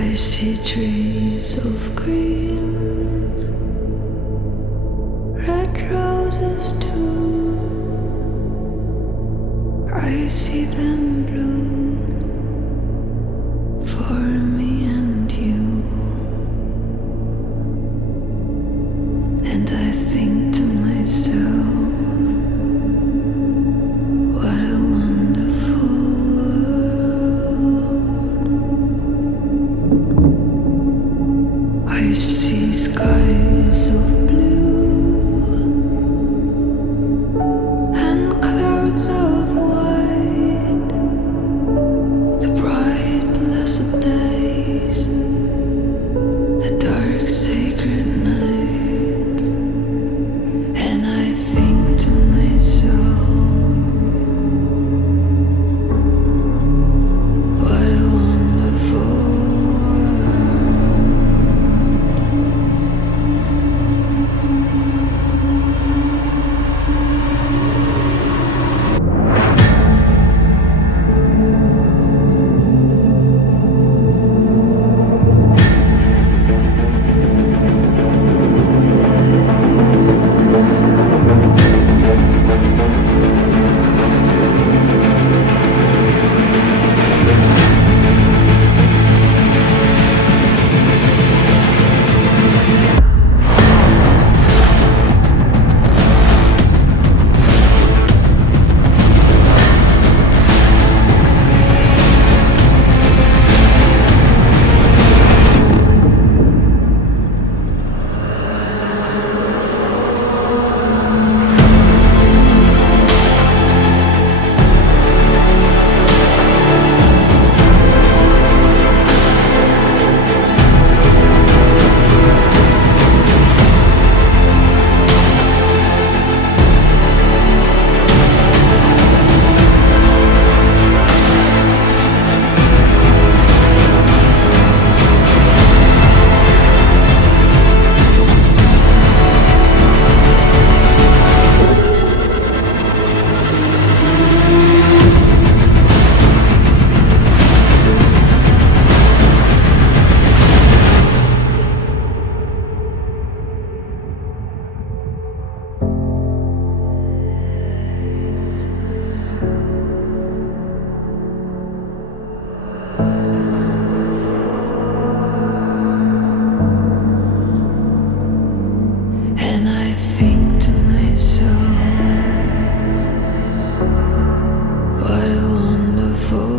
I see trees of green, red roses too. I see them bloom for me and you. And I think to myself, what a wonderful world. I see skies of blue and clouds of white, the bright blessed days, the dark sacred night. And I think to myself, what a wonderful and I think to myself, what a wonderful